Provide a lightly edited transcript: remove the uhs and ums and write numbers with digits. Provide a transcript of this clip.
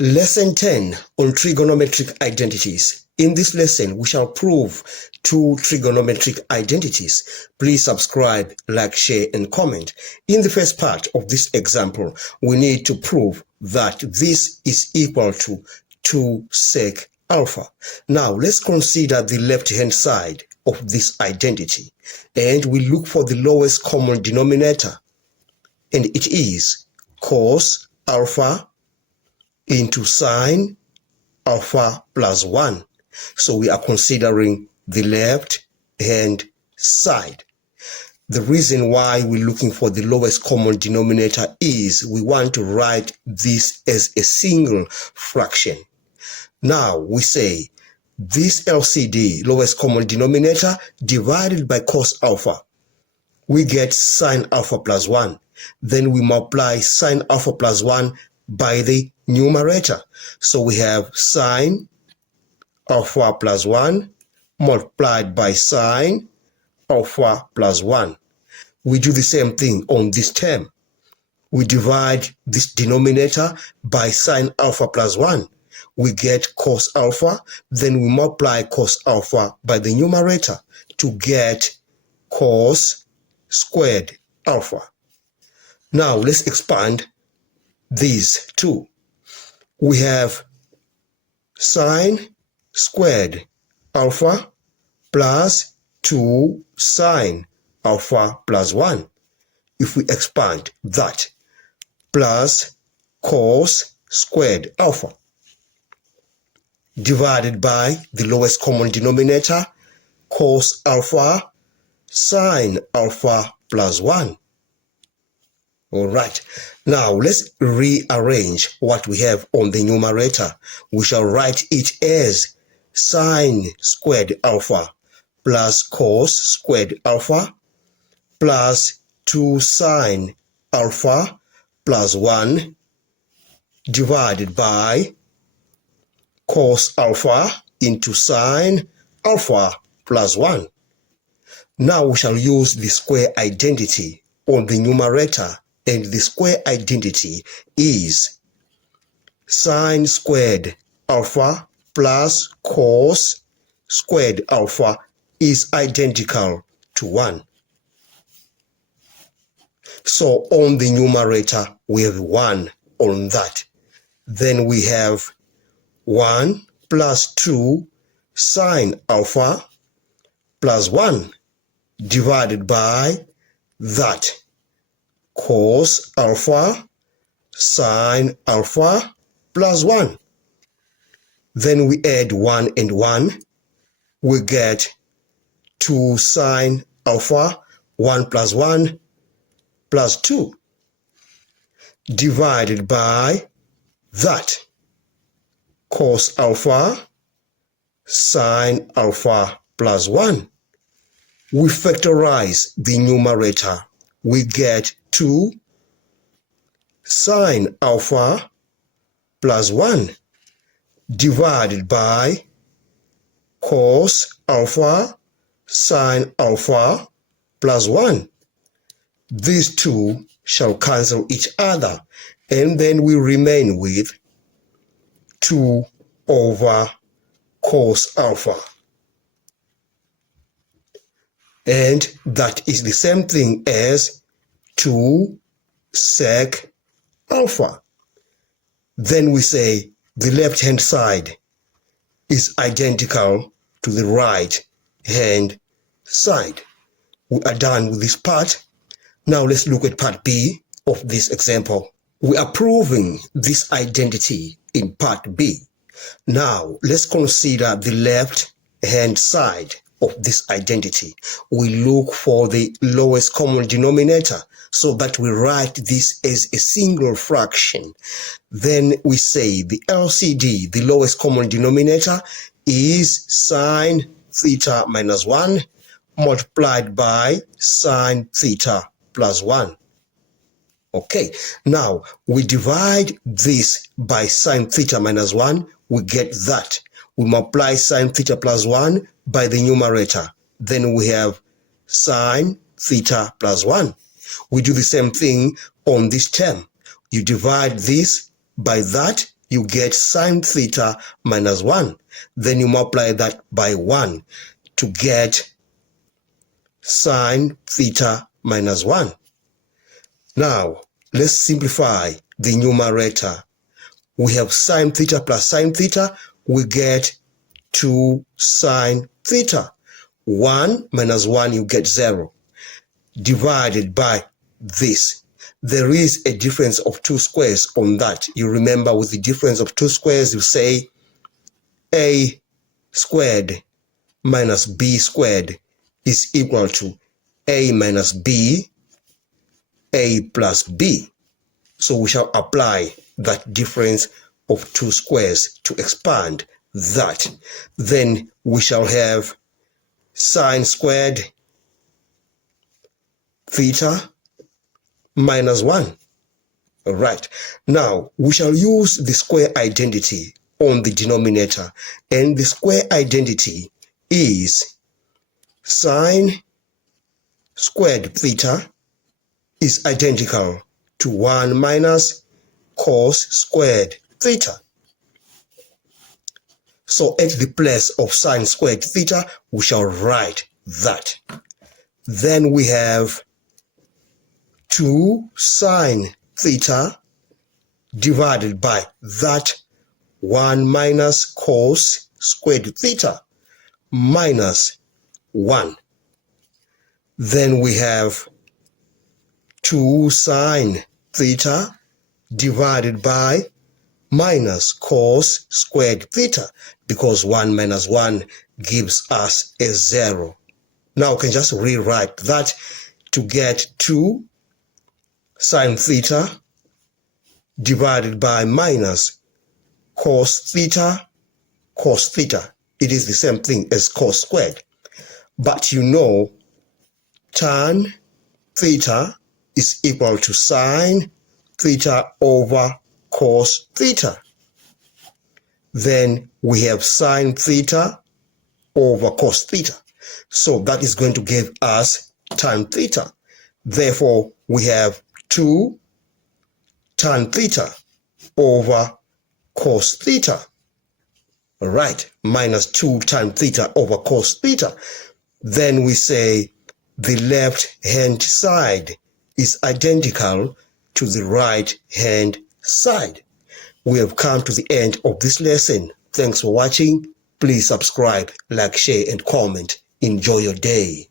Lesson 10 on trigonometric identities. In this lesson, we shall prove two trigonometric identities. Please subscribe, like, share, and comment. In the first part of this example, we need to prove that this is equal to 2 sec alpha. Now, let's consider the left-hand side of this identity, and we look for the lowest common denominator, and it is cos alpha into sine alpha plus 1. So we are considering the left hand side. The reason why we're looking for the lowest common denominator is we want to write this as a single fraction. Now we say this LCD, lowest common denominator, divided by cos alpha. We get sine alpha plus 1. Then we multiply sine alpha plus 1 by the numerator. So we have sine alpha plus 1 multiplied by sine alpha plus 1. We do the same thing on this term. We divide this denominator by sine alpha plus 1. We get cos alpha, then we multiply cos alpha by the numerator to get cos squared alpha. Now let's expand these two. We have sine squared alpha plus 2 sine alpha plus 1. If we expand that, plus cos squared alpha divided by the lowest common denominator, cos alpha sine alpha plus 1. All right, now let's rearrange what we have on the numerator. We shall write it as sine squared alpha plus cos squared alpha plus 2 sine alpha plus 1 divided by cos alpha into sine alpha plus 1. Now we shall use the square identity on the numerator. And the square identity is sine squared alpha plus cos squared alpha is identical to 1. So on the numerator, we have 1 on that. Then we have 1 plus 2 sine alpha plus 1 divided by that. Cos alpha sine alpha plus 1. Then we add 1 and 1. We get 2 sine alpha, 1 plus 1 plus 2 divided by that. Cos alpha sine alpha plus 1. We factorize the numerator. We get 2 sine alpha plus 1 divided by cos alpha sine alpha plus 1. These two shall cancel each other, and then we remain with 2 over cos alpha. And that is the same thing as 2 sec alpha. Then we say the left-hand side is identical to the right-hand side. We are done with this part. Now let's look at part B of this example. We are proving this identity in part B. Now let's consider the left-hand side of this identity. We look for the lowest common denominator so that we write this as a single fraction. Then we say the LCD, the lowest common denominator, is sine theta minus 1 multiplied by sine theta plus 1. Okay, now we divide this by sine theta minus 1, we get that. We multiply sine theta plus 1 by the numerator. Then we have sine theta plus 1. We do the same thing on this term. You divide this by that, you get sine theta minus 1. Then you multiply that by 1 to get sine theta minus 1. Now, let's simplify the numerator. We have sine theta plus sine theta. We get 2 sine theta. 1 minus 1, you get 0. Divided by this. There is a difference of 2 squares on that. You remember, with the difference of 2 squares, you say a squared minus b squared is equal to a minus b, a plus b. So we shall apply that difference of 2 squares to expand that. Then we shall have sine squared theta minus 1. All right. Now, we shall use the square identity on the denominator. And the square identity is sine squared theta is identical to 1 minus cos squared theta. So at the place of sine squared theta, we shall write that. Then we have 2 sine theta divided by that 1 minus cos squared theta minus 1. Then we have 2 sine theta divided by minus cos squared theta, because 1 minus 1 gives us a 0. Now we can just rewrite that to get 2 sine theta divided by minus cos theta, cos theta. It is the same thing as cos squared. But you know, tan theta is equal to sine theta over cos theta. Then we have sine theta over cos theta. So that is going to give us tan theta. Therefore, we have 2 tan theta over cos theta. All right, minus 2 tan theta over cos theta. Then we say the left-hand side is identical to the right-hand side. We have come to the end of this lesson. Thanks for watching. Please subscribe, like, share, and comment. Enjoy your day.